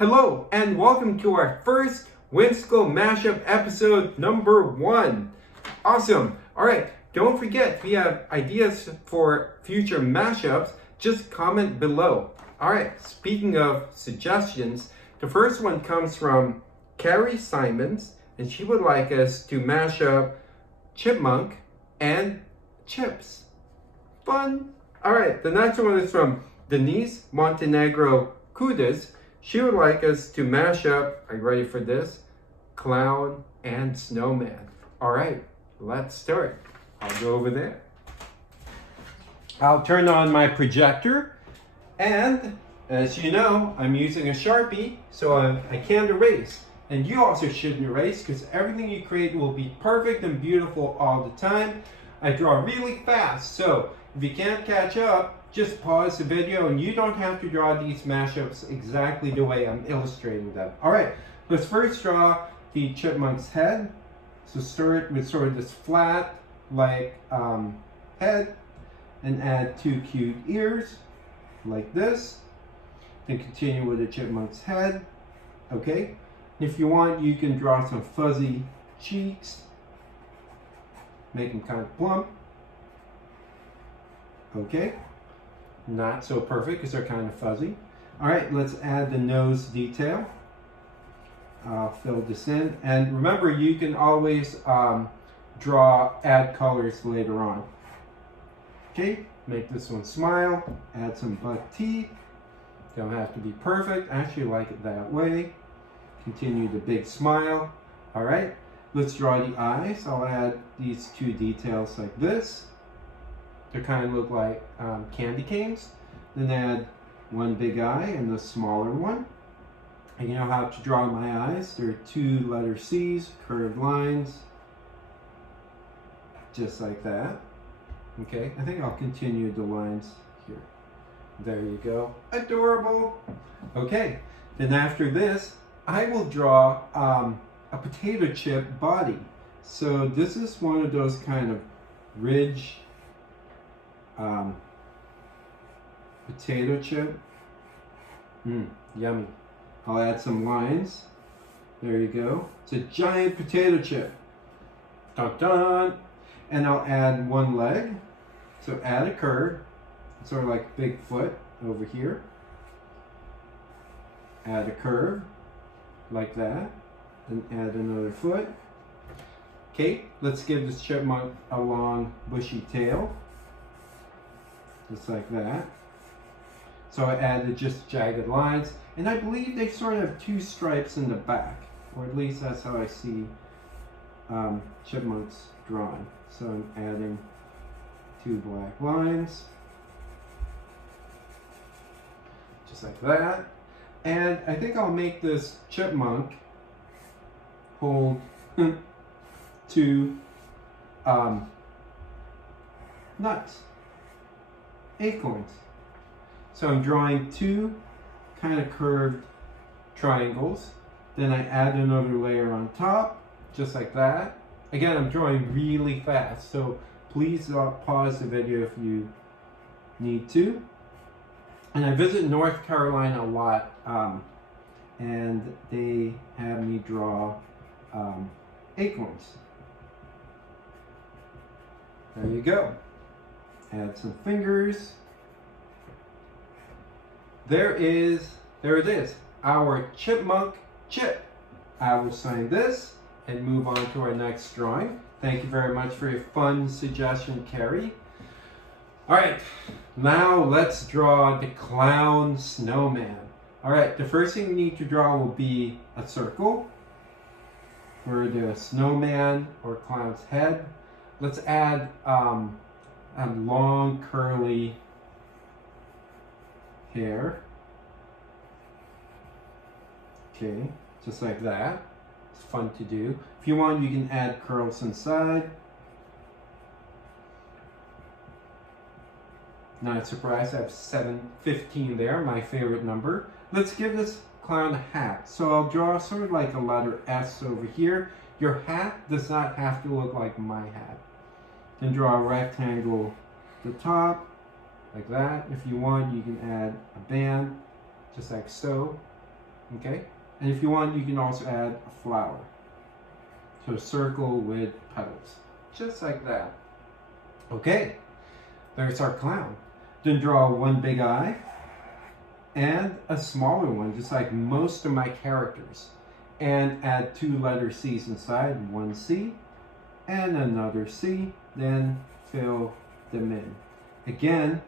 Hello and welcome to our first Whimsical mashup episode number 1. Awesome. Alright, don't forget if you have ideas for future mashups, just comment below. Alright, speaking of suggestions, the first one comes from Carrie Simons, and she would like us to mash up Chipmunk and Chips. Fun! Alright, the next one is from Denise, Montenegro-Quddus. She would like us to mash up, are you ready for this? Clown and Snowman. Alright, let's start. I'll go over there. I'll turn on my projector, and as you know, I'm using a Sharpie, so I can't erase. And you also shouldn't erase, because everything you create will be perfect and beautiful all the time. I draw really fast, so if you can't catch up, just pause the video and you don't have to draw these mashups exactly the way I'm illustrating them. Alright, let's first draw the chipmunk's head. So start with sort of this flat like head and add 2 cute ears like this. Then continue with the chipmunk's head. Okay, if you want you can draw some fuzzy cheeks. Make them kind of plump. Okay. Not so perfect because they're kind of fuzzy. Alright, let's add the nose detail. I'll fill this in. And remember, you can always add colors later on. Okay, make this one smile. Add some buck teeth. Don't have to be perfect. I actually like it that way. Continue the big smile. Alright, let's draw the eyes. I'll add these 2 details like this. They kind of look like candy canes. Then add 1 big eye and the smaller one. And you know how to draw my eyes. There are 2 letter C's, curved lines. Just like that. Okay, I think I'll continue the lines here. There you go. Adorable. Okay, then after this, I will draw a potato chip body. So this is one of those kind of ridge potato chip. Yummy. I'll add some lines. There you go. It's a giant potato chip. Dun dun. And I'll add 1 leg. So add a curve. Sort of like Bigfoot over here. Add a curve like that. And add another foot. Okay, let's give this chipmunk a long bushy tail. Just like that. So I added just jagged lines, and I believe they sort of have 2 stripes in the back, or at least that's how I see chipmunks drawn. So I'm adding 2 black lines, just like that. And I think I'll make this chipmunk hold 2 nuts. Acorns. So I'm drawing 2 kind of curved triangles. Then I add another layer on top, just like that. Again, I'm drawing really fast, so please pause the video if you need to. And I visit North Carolina a lot, and they have me draw acorns. There you go. Add some fingers. There it is, our chipmunk chip. I will sign this and move on to our next drawing. Thank you very much for your fun suggestion, Carrie. Alright, now let's draw the clown snowman. Alright, the first thing we need to draw will be a circle for the snowman or clown's head. Let's add a long curly hair. Okay, just like that. It's fun to do. If you want, you can add curls inside. Not surprised, I have 715 there, my favorite number. Let's give this clown a hat. So I'll draw sort of like a letter S over here. Your hat does not have to look like my hat. Then draw a rectangle at the top, like that. If you want, you can add a band, just like so. Okay? And if you want, you can also add a flower. So a circle with petals. Just like that. Okay, there's our clown. Then draw one big eye and a smaller one, just like most of my characters. And add 2 letter C's inside, one C and another C, then fill them in. Again,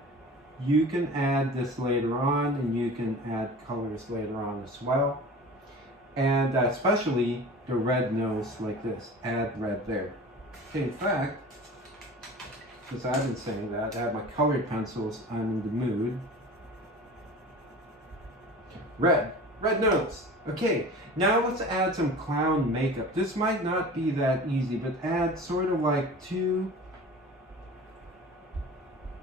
you can add this later on, and you can add colors later on as well. And especially the red nose like this, add red there. Okay, in fact, since I've been saying that, I have my colored pencils, I'm in the mood. Red nose. Okay, now let's add some clown makeup. This might not be that easy, but add sort of like 2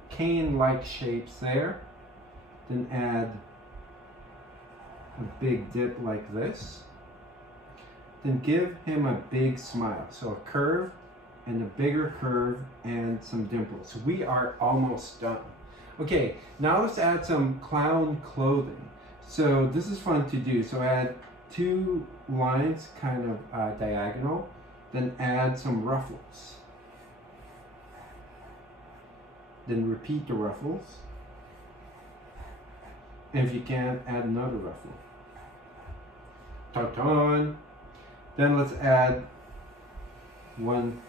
cane-like shapes there. Then add a big dip like this. Then give him a big smile. So a curve and a bigger curve and some dimples. We are almost done. Okay, now let's add some clown clothing. So this is fun to do. So add 2 lines kind of diagonal, then add some ruffles. Then repeat the ruffles. And if you can, add another ruffle. Ta-ta! Then let's add one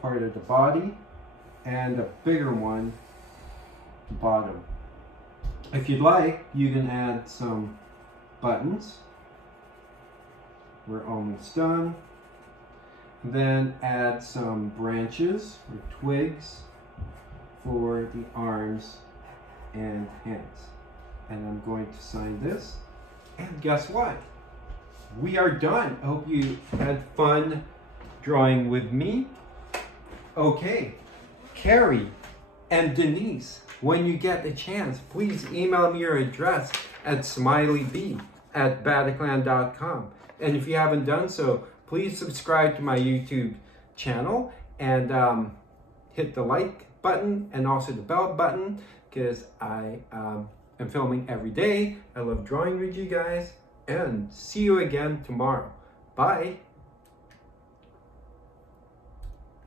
part of the body and a bigger one at the bottom. If you'd like, you can add some buttons. We're almost done. Then add some branches or twigs for the arms and hands. And I'm going to sign this. And guess what? We are done. I hope you had fun drawing with me. Okay, Carrie and Denise, when you get a chance, please email me your address at smileyb@bataclan.com. And if you haven't done so, please subscribe to my YouTube channel and hit the like button and also the bell button, because I am filming every day. I love drawing with you guys, and see you again tomorrow. Bye.